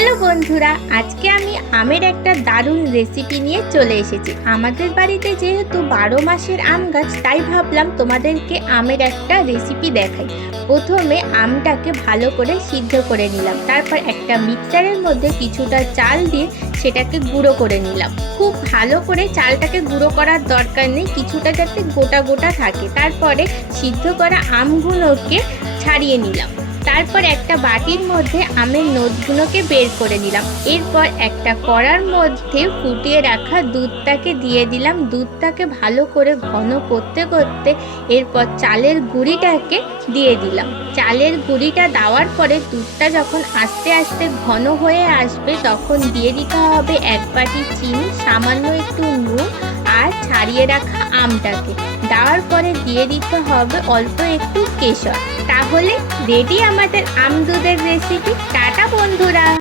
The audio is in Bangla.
হ্যালো বন্ধুরা, আজকে আমি আমের একটা দারুণ রেসিপি নিয়ে চলে এসেছি। আমাদের বাড়িতে যেহেতু 12 মাসের আম গাছ, তাই ভাবলাম তোমাদেরকে আমের একটা রেসিপি দেখাই। প্রথমে আমটাকে ভালো করে সিদ্ধ করে নিলাম, তারপর একটা মিক্সারের মধ্যে কিছুটা চাল দিয়ে সেটাকে গুঁড়ো করে নিলাম। খুব ভালো করে চালটাকে গুঁড়ো করার দরকার নেই, কিছুটা যাতে গোটা গোটা থাকে। তারপরে সিদ্ধ করা আমগুলোকে ছাড়িয়ে নিলাম। তারপর একটা বাটির মধ্যে আমের নদগুলোকে বের করে নিলাম। এরপর একটা কড়ার মধ্যে ফুটিয়ে রাখা দুধটাকে দিয়ে দিলাম। দুধটাকে ভালো করে ঘন করতে করতে এরপর চালের গুঁড়িটাকে দিয়ে দিলাম। চালের গুঁড়িটা দেওয়ার পরে দুধটা যখন আস্তে আস্তে ঘন হয়ে আসবে, তখন দিয়ে দিতে হবে 1 বাটি চিনি, সামান্য একটু নুন আর ছাড়িয়ে রাখা আমটাকে দেওয়ার পরে দিয়ে দিতে হবে অল্প একটু কেশর। তাহলে রেডি আমাদের আম দুধের রেসিপি। টাটা বন্ধুরা।